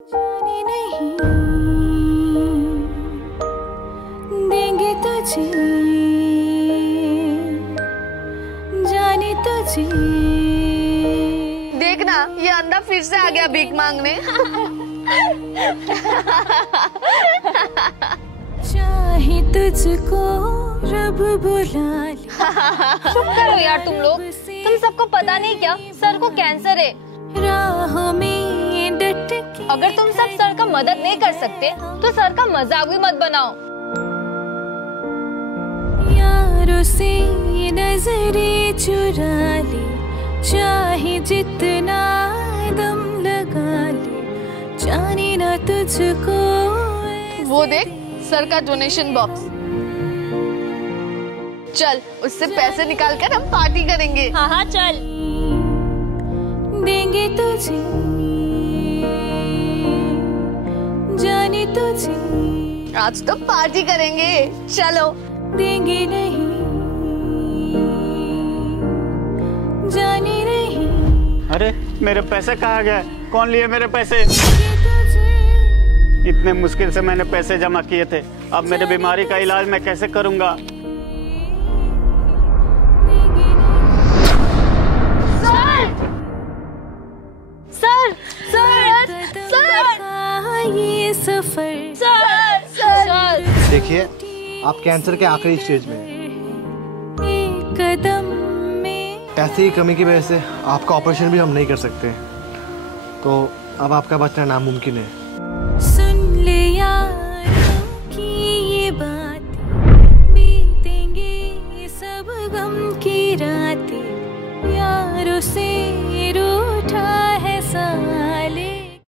जाने नहीं देंगे तुझे, जाने तुझे। देखना ये अंधा फिर से आ गया भीख मांगने। चाहे तुझको रब बुला ले। चुप करो यार तुम लोग, तुम सबको पता नहीं क्या सर को कैंसर है। राहों में डट के अगर तुम सब सर का मदद नहीं कर सकते तो सर का मजाक भी मत बनाओ। यारों से नजरें चुरा ले, चाहे जितना दम लगा ले, जाने ना तुझको। वो देख सर का डोनेशन बॉक्स, चल उससे पैसे निकाल कर हम पार्टी करेंगे। हाँ हाँ चल। देंगे तुझे, जाने तुझे। आज तो पार्टी करेंगे, चलो। देंगे नहीं, जाने नहीं। अरे मेरे पैसे कहाँ गए? कौन लिए मेरे पैसे? तुझे इतने मुश्किल से मैंने पैसे जमा किए थे, अब मेरी बीमारी का इलाज मैं कैसे करूंगा? सर सर सर ये सफर सर सर। देखिए आप कैंसर के आखिरी स्टेज में हैं। एक कदम में ऐसी ही कमी की वजह से आपका ऑपरेशन भी हम नहीं कर सकते, तो अब आपका बचना नामुमकिन है। सुन ले यारों की ये बात, बीतेंगे सब गम की रातें, यारों से रूठा है साथ।